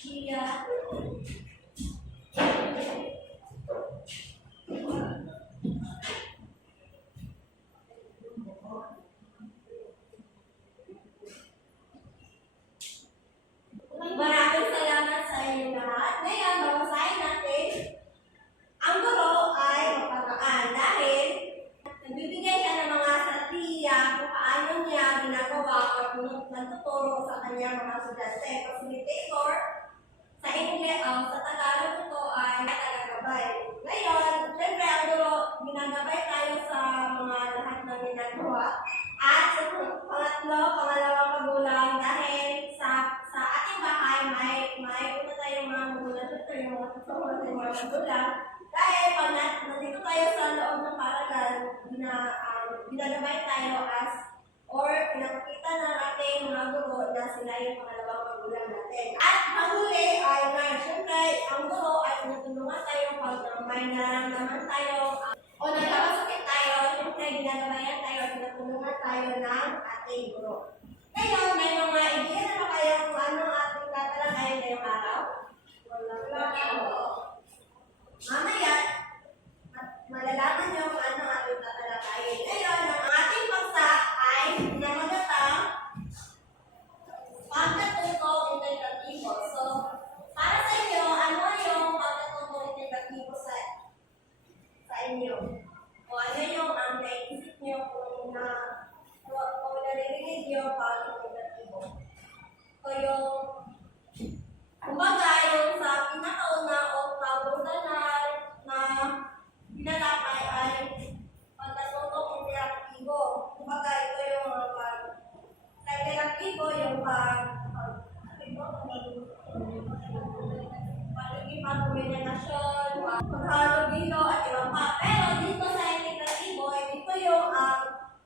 Iya. Maraming salamat sa inyo lahat. Ngayon, babasahin natin. Ang guro ay mapagaan dahil nagbibigay siya ng mga strategiya kung paano niya ginagawa o nagtuturo sa kanyang mga estudyante. Facilitator, sa English, sa Tagalog ito ay tagagabay. Ngayon, syempre ang guro, ginagabay tayo sa mga lahat ng ginagawa. At sa pangalawang kagulang dahil sa ating bahay may una tayong mga magulang dito, yung mga tuturuan ng mga magulang. Dahil pag nandito tayo sa loob ng paaralan, ginagabay tayo or pinakita ng ating mga guro na sila yung pangalawang magulang natin. At panghuli ay syempre, ang guro ay tinutulungan tayo pag may nararamdaman tayo o nagkakasakit tayo, syempre ginagabayan tayo at tinutulungan tayo ng ating guro. Ngayon, may mga ideya na ba kayo kung ano ang ating tatalakayin ngayong araw? Mamaya, malalaman niyo kung ano ang ating tatalakayin. Ngayon, ang ating paksa ay namagatang pagkatuto integratibo. So, para sa inyo, ano yung pagkatuto integratibo sa inyo? O ano yung ang naisip niyo kung naririnig niyo pag-integratibo? So, yung kumbaga, yung sa pinakauna o kabutan na pinalakay ay pagkatutong interaktibo. Kumbaga, ito yung interaktibo, yung pagiging pag-kombinasyon, paghalubilo, at iba pa. Pero dito sa interaktibo, dito yung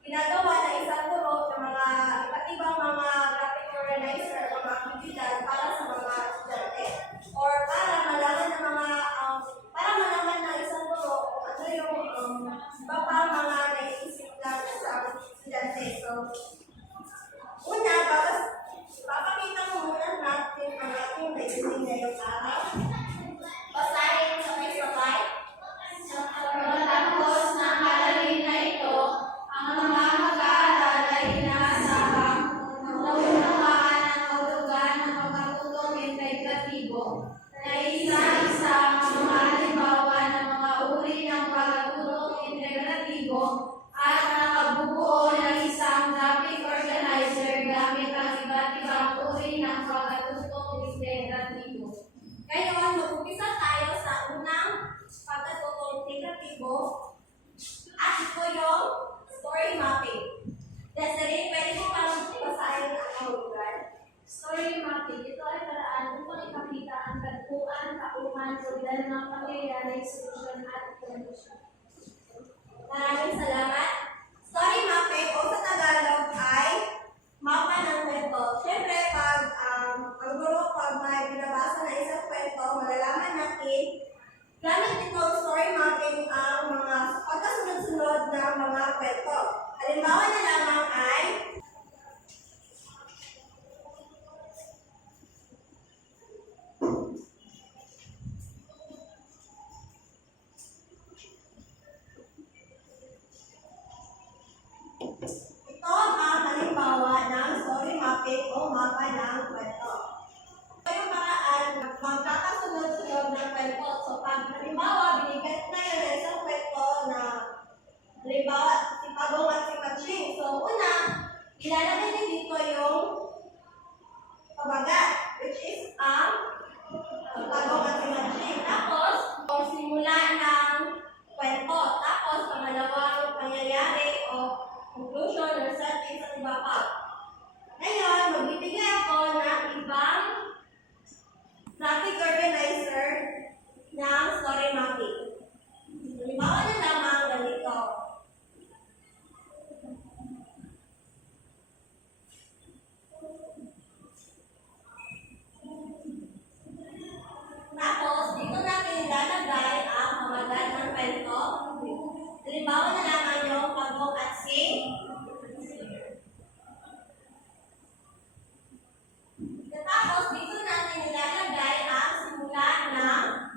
ginagawa na isang guro ng mga iba't ibang mga graphic organizer o mga aktibidad para sa mga estudyante. Or para malaman ng isang guro kung ano yung iba pa mga naisip ng isang estudyante. So, una, papakita ko muna natin ang ating naisip ngayong araw. Basahin sabay-sabay. Pagkatapos ng aralin na ito, ang mga mag-aaral ay inaasahang naunawaan ang kahulugan ng pagkatutong integratibo na isa-isa ang mga halimbawa ng mga uri ng pagkatutong integratibo at nakabubuo ng isang graphic organizer gamit ang iba't ibang uri ng pagkatutong integratibo. Ngayon, mag-umpisa tayo sa unang pagkatutong integratibo at ito yung story mapping. Desiree, pwede mo parang basahin ang kahulugan? Story mapping. Ito ay paraan upang ipakita ang tagpuan, tauhan, tulad ng pangyayari, solusyon at konklusyon. Maraming salamat. Story mapping o sa Tagalog ay mapa ng kwento. Siyempre, ang guro, pag may binabasa na isang kwento, malalaman natin gamit itong story mapping ang mga pagkasunod-sunod na mga kwento. Halimbawa na lamang ay ito ang halimbawa ng story mapping o mapa ng kwento. Ito yung paraan magkakasunod-sunod ng kwento. So, pag halimbawa, binigyan tayo ng isang kwento na halimbawa, si Pagong at si Kaching. So, una, ilalagay din dito yung pabagat, which is ang Pagong at si Kaching. Tapos, simula ng kwento. Tapos, pangalawang pangyayari o conclusion or setting sa iba pa. Ngayon, magbibigay ako ng ibang graphic organizer ng story mapping. Halimbawa na lamang ganito.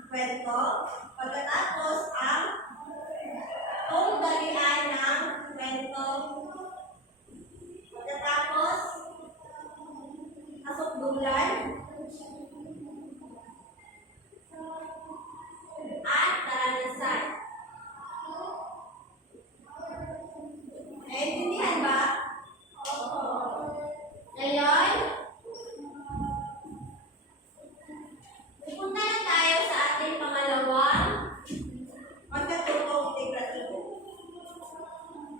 kwento. Pagkatapos ang tunggalian ng kwento. Pagkatapos, kasukdulan at karanasan. Naintindihan ba? Ngayon, pupunta na tayo sa ating pangalawang magkatutong integratibo.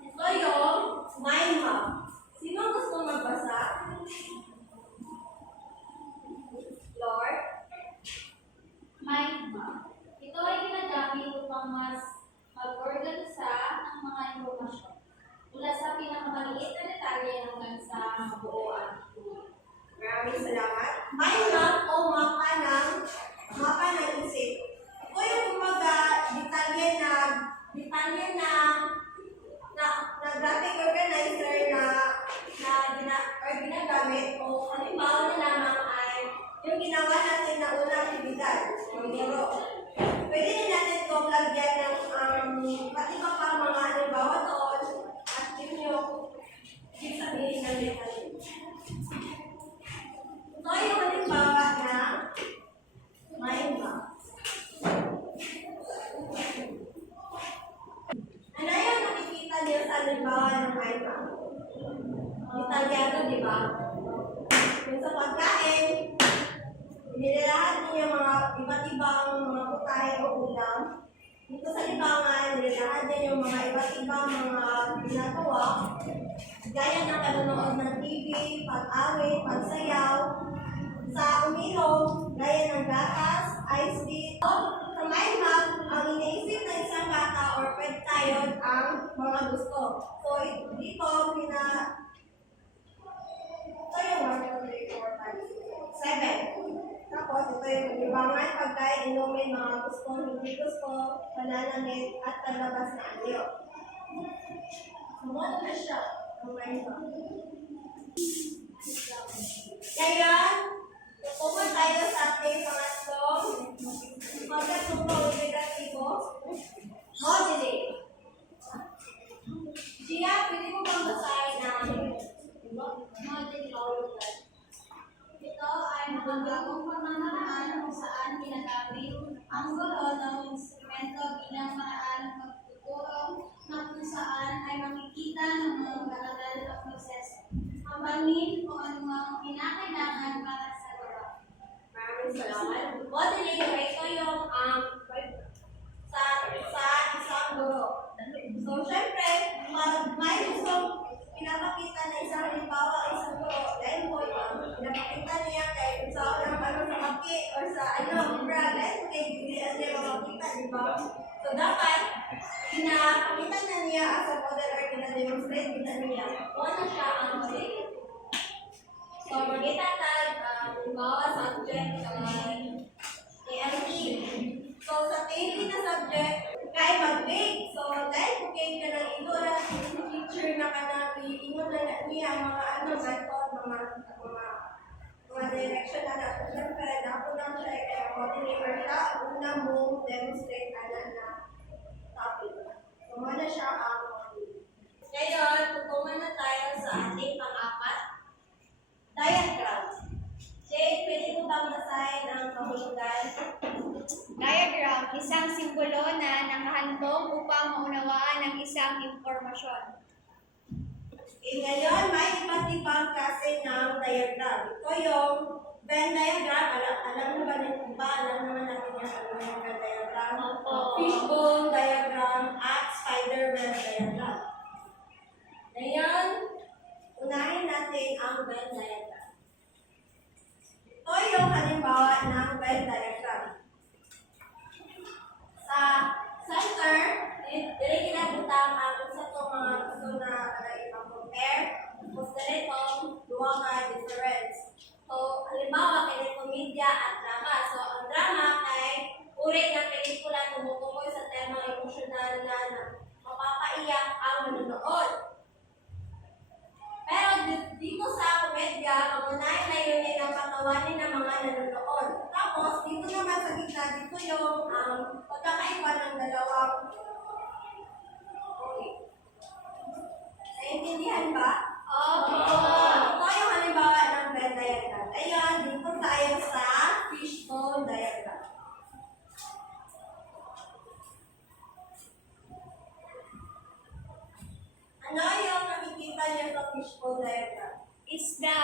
Ito yung mind map. Sino gusto magbasa? Lord? Mind map. Ito ay ginagamit upang mas mag-organisa ng mga impormasyon mula sa pinakamaliit na detalye hanggang sa kabuuan. Maraming salamat. Mind map o mapa ng isip. Ito yung kumbaga detalye na graphic organizer ginagamit o halimbawa na lamang ay yung ginawa natin na unang aktibidad o guro. Pwede din natin itong lagyan ng pati pa pa mga halimbawa doon at yun yung sabihin ng detalye. Ito yung halimbawa na mind map. Ano yung nakikita niyo sa halimbawa ng mind map? Detalyado, di ba? Yung sa pagkain, nilalahat niyo yung mga iba't ibang mga putahe o ulam. Dito sa libangan, nilalahat niyo yung mga iba't ibang mga ginagawa. Gaya ng panonood ng TV, pag-awit, pagsayaw. Sa uminom, gaya ng gatas, ice tea. Sa mind map, ang iniisip ng isang bata or pet child ang mga gusto. So, dito, ito yung 1, 2, 3, 4, 5, 7. Tapos, ito yung libangan, pagkain, inumin, mga gusto, hindi gusto, pananamit, at paglabas na aliyo. Sumunod na siya. Ang mind map. Ngayon, tutukoy tayo sa ating pangatlong magkatutong integratibo, modeling. Gia, pwede mo bang basahin namin? Modeling. Ito ay mga bagong pamamaraan kung saan ginagamit ang guro ng instrumento bilang paraan ng pagtuturo na kung saan ay makikita ng mga banal na proseso. Kapanin kung ano ang kinakailangan para sa guro. Maraming salamat. Modeling, ito yung sa isang guro. So, syempre, pag may gusto pinapakita na isang halimbawa isang guro, dahil po pinapakita niya kay sa ng sa kapi or sa libra, dahil po kay bigyan niya mapakita, di ba? So, dapat pinapakita na niya as a model or pinademonstrate niya. Kung ano siya ang modeling. So, mag-itatag, halimbawa, subject, ALT. So, sa theory na subject, kaya mag-bake. So, dahil bukay ka ng ilo na teacher na ka na, ingon na niya mga method, mga direction na natin. Siyempre, ako lang siya, kaya motivator siya, una mo demonstrate na topic. So, muna siya ang modeling. Ngayon, tutungan na tayo sa ating pang-apat. Diagram. Jade, pwede mo bang basahin ang kahulugan? Diagram, isang simbolo na nakahandog upang maunawaan ang isang impormasyon. Ngayon, may iba't ibang klase ng diagram. Ito yung Venn diagram. Alam mo ba nito ba? Alam naman natin yung Venn diagram. Fishbone diagram at spider web diagram. Ngayon, unahin natin ang Venn diagram. Ito yung halimbawa ng Venn diagram. Sa center, dili kinabutang ang isa itong mga gusto na i-compare. Tapos ganito, duwa ka difference. So, halimbawa, media at drama. So, ang drama ay uri ng pelikula tumutukoy sa temang emosyonal na mapapaiyak ang manonood. Pero dito sa komedya, ang unahin na yun ay ang patawanin ng mga nanonood. Tapos, Tapos, dito naman sa gitna, dito yung pagkakaiba ng dalawang okay. Naiintindihan ba? Opo. Ito yung halimbawa ng Venn diagram. Ayan, dito tayo sa fishbone diagram. Ano yung nakikita niyo sa fishbone diagram? Isda.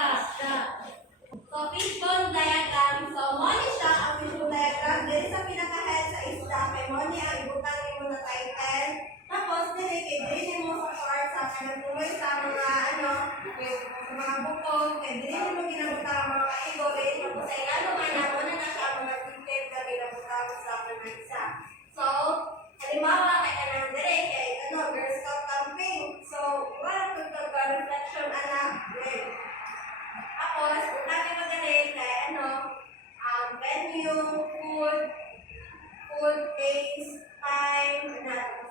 So, fishbone diagram. So, money siya ang fishbone diagram. Dito sa pinaka-head sa isda, kay money ang ibutang mo na title. Tapos, dili mo sa part sa kanagtuloy sa mga sa mga bukong, kaya dili mo ginabutang ang mga kaigo, tapos ay ano man ako na siya mga ticket na ginabutang sa mga isa. So, halimbawa, kay kanang dire, kay Girl Scout camping. So, wala kung reflection anak, tapos, kami magaling kay venue, food days, time, tapos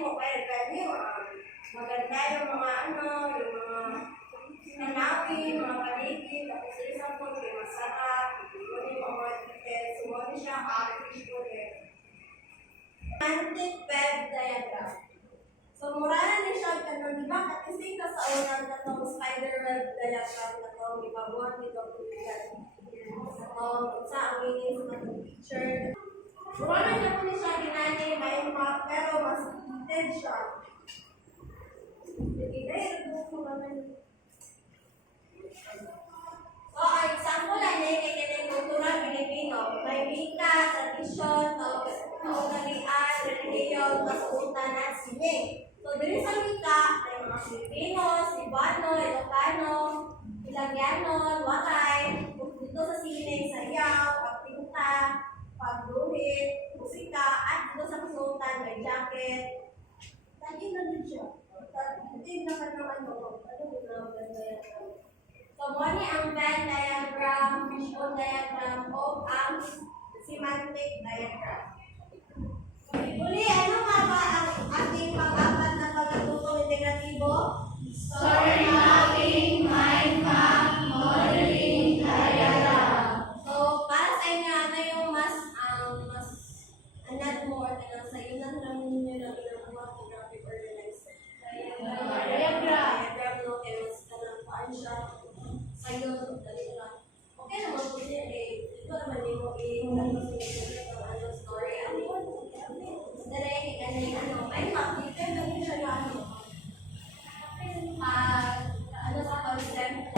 mo kay venue, maganda yung mga yung mga tanawin, mga paligid, tapos sa isang po, yung masarap, yung mga details, sumunod siya, fish po Semantic web diagram. So, mura na ni siya ganun, di ba? Katising ka sa unang katong spider web diagram katong ibabuan dito sa ang meaning sa katong picture. Mura na siya po ni siya ginani mind map, pero mas detailed siya. So, ang example lang niya kay kining kultura Pilipino. May wika, tradisyon, kaugalian, religiyon, kasuutan, at sining. So, diri sa wika, may mga Pilipino, Cebuano, Ilocano, Ilangyanon, Wakay. Dito sa sining, sayaw, pagpinta, pagguhit, musika, at dito sa kasuutan, may jacket. Tagin na din siya. Tagin na ka ng So, muna ang Venn diagram, fishbone diagram, o ang semantic diagram. Uli, ano nga ba ang ating pang-apat na pagkatutong integratibo? Story mapping, mind map, modeling, diagram. So, para sa inyo, ano yung mas anad mo or sa iyo na namin ninyo na ginagawa ng graphic organizer? Diagram, no? Kaya mas kanang siya. Sa'yo, dali lang. Okay naman po niya ito naman yung story. Dari, may map, dito yung siya yung sa concept.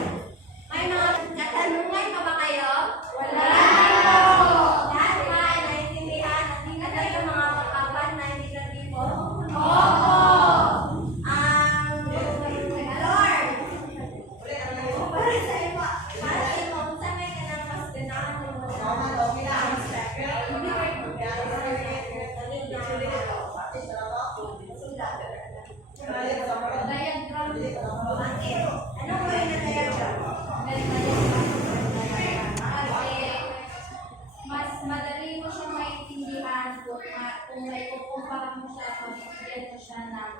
May mga katanungan pa ba kayo? Wala! Lahat ba ay naintindihan? Hindi na kayo mga pagkaban na hindi na tipo? Oo! Lord! Para sa iyo, kung saan may kanang mas ganahan ng Mas madali mo siyang maintindihan kung may kukumpara mo siya, pag-ibigyan mo siya ng